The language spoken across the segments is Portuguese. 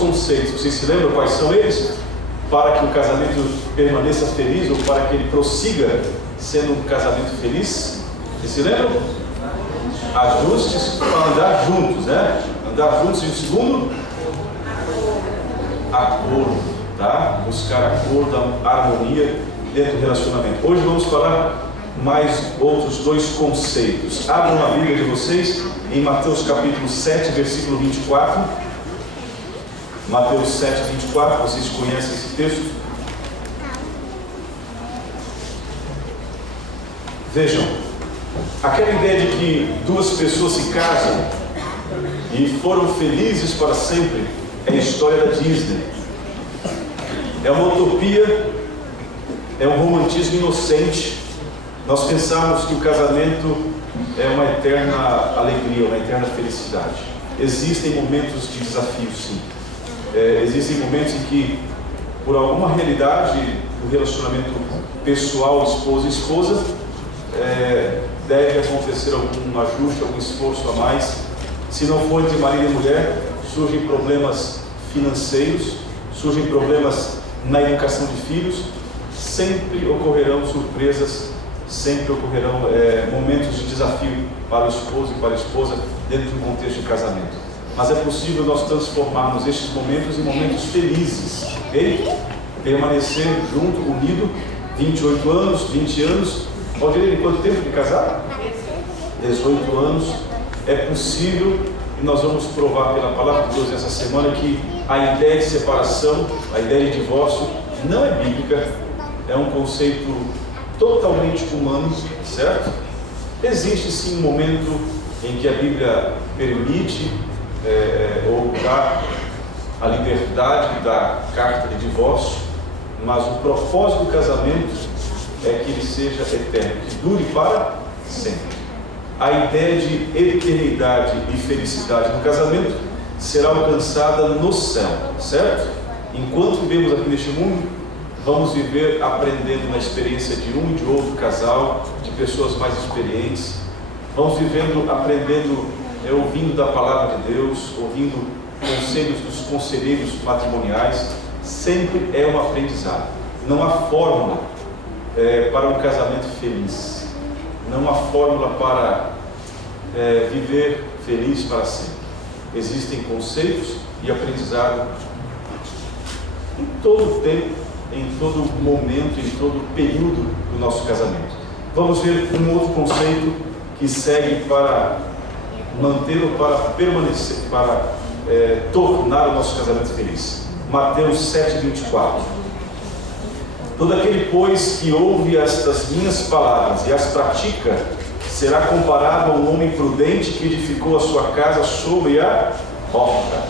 conceitos. Vocês se lembram quais são eles? Para que o casamento permaneça feliz, ou para que ele prossiga sendo um casamento feliz? Vocês se lembram? Ajustes para andar juntos, né? Andar juntos. E o segundo? Acordo, tá? Buscar acordo, harmonia dentro do relacionamento. Hoje vamos falar mais outros dois conceitos. Abram a Bíblia de vocês em Mateus capítulo 7, versículo 24. Mateus 7, 24, vocês conhecem esse texto? Vejam, aquela ideia de que duas pessoas se casam e foram felizes para sempre é a história da Disney. É uma utopia, é um romantismo inocente. Nós pensamos que o casamento é uma eterna alegria, uma eterna felicidade. Existem momentos de desafio, sim. Existem momentos em que, por alguma realidade do relacionamento pessoal, esposa e esposa, deve acontecer algum ajuste, algum esforço a mais. Se não for entre marido e mulher, surgem problemas financeiros, surgem problemas na educação de filhos, sempre ocorrerão surpresas, sempre ocorrerão momentos de desafio para o esposo e para a esposa dentro de um contexto de casamento. Mas é possível nós transformarmos estes momentos em momentos felizes, ok? Permanecer junto, unido, 28 anos, 20 anos. Valdir, quanto tempo de casar? 18 anos. É possível, e nós vamos provar pela palavra de Deus essa semana que a ideia de separação, a ideia de divórcio, não é bíblica, é um conceito totalmente humano, certo? Existe sim um momento em que a Bíblia permite ou dá a liberdade da carta de divórcio, mas o propósito do casamento é que ele seja eterno, que dure para sempre. A ideia de eternidade e felicidade no casamento será alcançada no céu, certo? Enquanto vivemos aqui neste mundo, vamos viver aprendendo na experiência de um e de outro casal, de pessoas mais experientes. Vamos vivendo, aprendendo, ouvindo da palavra de Deus, ouvindo conselhos dos conselheiros matrimoniais. Sempre é um aprendizado. Não há fórmula para um casamento feliz. Não há fórmula para viver feliz para sempre. Existem conceitos e aprendizado em todo tempo, em todo momento, em todo período do nosso casamento. Vamos ver um outro conceito que segue para manter ou para permanecer, para tornar o nosso casamento feliz. Mateus 7, 24. Todo aquele, pois, que ouve estas minhas palavras e as pratica, será comparado a um homem prudente que edificou a sua casa sobre a rocha.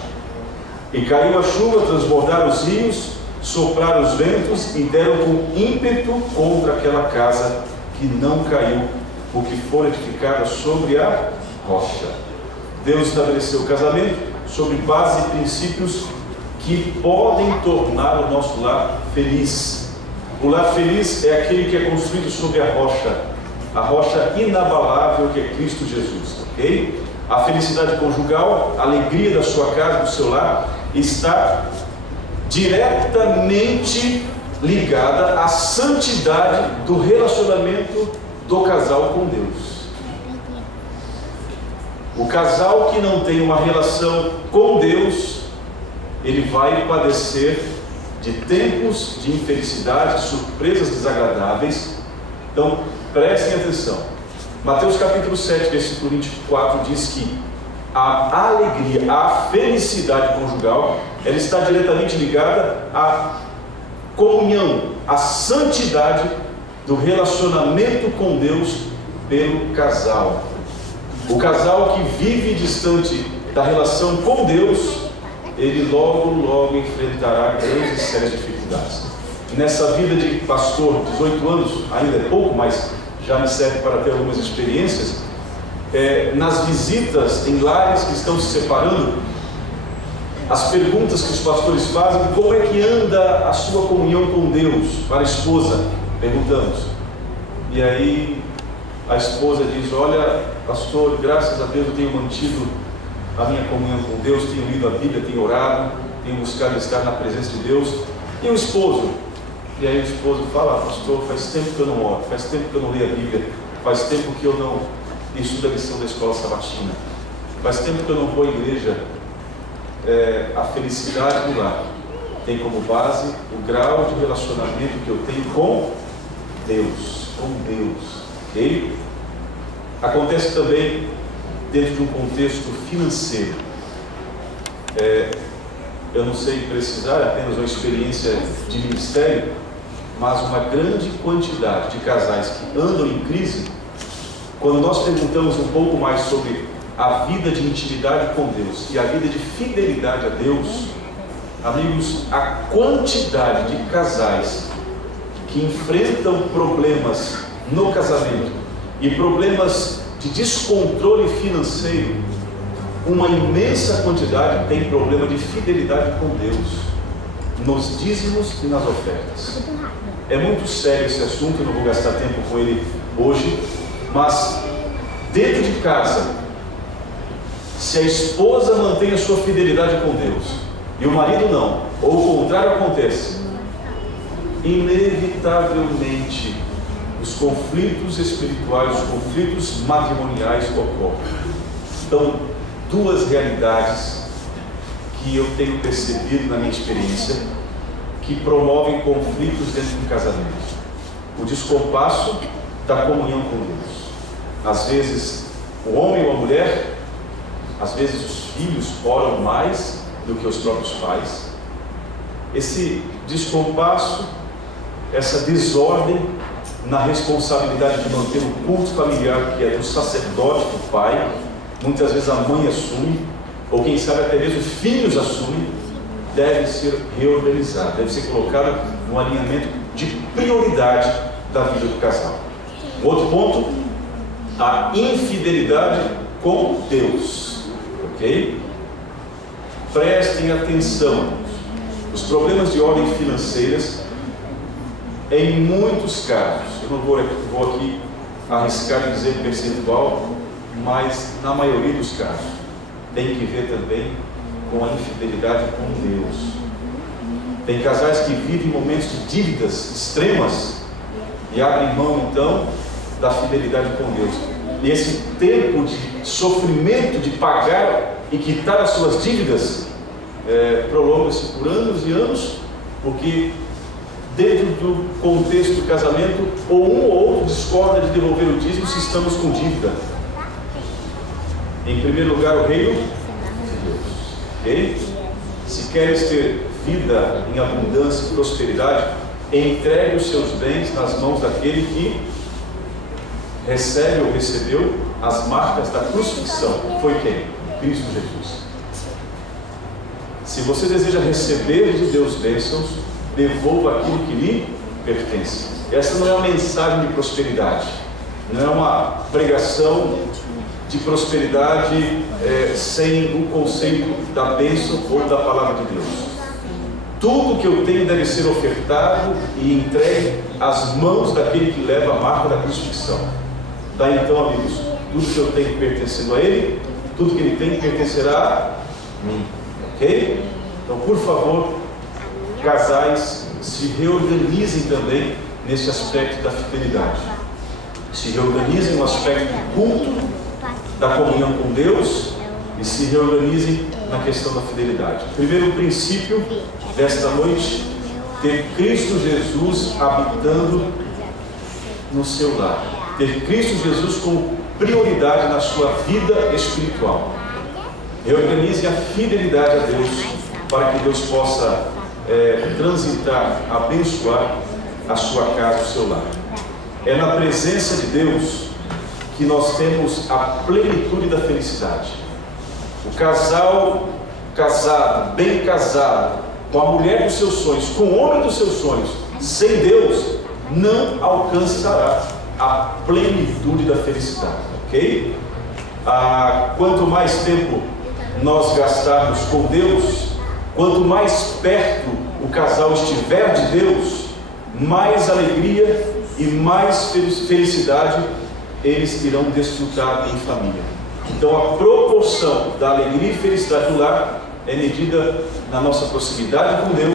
E caiu a chuva, transbordaram os rios, sopraram os ventos e deram com ímpeto contra aquela casa, que não caiu, porque foi edificada sobre a rocha. Deus estabeleceu o casamento sobre base e princípios que podem tornar o nosso lar feliz. O lar feliz é aquele que é construído sobre a rocha inabalável que é Cristo Jesus, ok? A felicidade conjugal, a alegria da sua casa, do seu lar, está diretamente ligada à santidade do relacionamento do casal com Deus. O casal que não tem uma relação com Deus, ele vai padecer de tempos de infelicidade, de surpresas desagradáveis. Então, prestem atenção. Mateus capítulo 7, versículo 24 diz que a alegria, a felicidade conjugal, ela está diretamente ligada à comunhão, à santidade do relacionamento com Deus pelo casal. O casal que vive distante da relação com Deus, ele logo enfrentará grandes e sérias dificuldades. Nessa vida de pastor, 18 anos, ainda é pouco, mas já me serve para ter algumas experiências. Nas visitas em lares que estão se separando, as perguntas que os pastores fazem: como é que anda a sua comunhão com Deus? Para a esposa, perguntamos. E aí a esposa diz: olha, pastor, graças a Deus eu tenho mantido a minha comunhão com Deus, tenho lido a Bíblia, tenho orado, tenho buscado estar na presença de Deus. E o esposo? E aí o esposo fala: pastor, faz tempo que eu não oro, faz tempo que eu não leio a Bíblia, faz tempo que eu não estudo a lição da escola sabatina, faz tempo que eu não vou à igreja. A felicidade do lar tem como base o grau de relacionamento que eu tenho com Deus, ok? Acontece também dentro de um contexto financeiro. Eu não sei precisar, é apenas uma experiência de ministério, mas uma grande quantidade de casais que andam em crise, quando nós perguntamos um pouco mais sobre a vida de intimidade com Deus e a vida de fidelidade a Deus, amigos, a quantidade de casais que enfrentam problemas no casamento e problemas de descontrole financeiro, uma imensa quantidade tem problema de fidelidade com Deus, nos dízimos e nas ofertas. É muito sério esse assunto, eu não vou gastar tempo com ele hoje, mas dentro de casa, se a esposa mantém a sua fidelidade com Deus e o marido não, ou o contrário acontece, inevitavelmente os conflitos espirituais, os conflitos matrimoniais ocorrem. Então, duas realidades que eu tenho percebido na minha experiência que promovem conflitos dentro do casamento: o descompasso da comunhão com Deus. Às vezes o homem ou a mulher, às vezes os filhos oram mais do que os próprios pais. Esse descompasso, essa desordem na responsabilidade de manter o culto familiar, que é do sacerdote, do pai, muitas vezes a mãe assume, ou quem sabe até mesmo os filhos assumem, deve ser reorganizado, deve ser colocado no alinhamento de prioridade da vida do casal. Outro ponto, a infidelidade com Deus, ok? Prestem atenção, os problemas de ordem financeiras, em muitos casos, eu não vou aqui arriscar em dizer percentual, mas na maioria dos casos, tem que ver também com a infidelidade com Deus. Tem casais que vivem momentos de dívidas extremas e abrem mão então da fidelidade com Deus. E esse tempo de sofrimento de pagar e quitar as suas dívidas prolonga-se por anos e anos, porque dentro do contexto do casamento, ou um ou outro discorda de devolver o dízimo se estamos com dívida. Em primeiro lugar, o reino de Deus, ok? Se queres ter vida em abundância e prosperidade, entregue os seus bens nas mãos daquele que recebe ou recebeu as marcas da crucifixão. Foi quem? Cristo Jesus. Se você deseja receber de Deus bênçãos, devolva aquilo que lhe pertence. Essa não é uma mensagem de prosperidade, não é uma pregação de prosperidade sem o conceito da bênção ou da palavra de Deus. Tudo que eu tenho deve ser ofertado e entregue às mãos daquele que leva a marca da crucifixão. Daí então, amigos, tudo que eu tenho pertencendo a Ele, tudo que Ele tem pertencerá a mim, ok? Então, por favor, casais, se reorganizem também nesse aspecto da fidelidade. Se reorganizem no aspecto do culto, da comunhão com Deus, e se reorganizem na questão da fidelidade. Primeiro princípio desta noite: ter Cristo Jesus habitando no seu lar. Ter Cristo Jesus como prioridade na sua vida espiritual. Reorganize a fidelidade a Deus, para que Deus possa transitar, abençoar a sua casa, o seu lar. É na presença de Deus que nós temos a plenitude da felicidade. O casal casado, bem casado, com a mulher dos seus sonhos, com o homem dos seus sonhos, sem Deus, não alcançará a plenitude da felicidade, ok? Quanto mais tempo nós gastarmos com Deus, quanto mais perto o casal estiver de Deus, mais alegria e mais felicidade eles irão desfrutar em família. Então a proporção da alegria e felicidade do lar é medida na nossa proximidade com Deus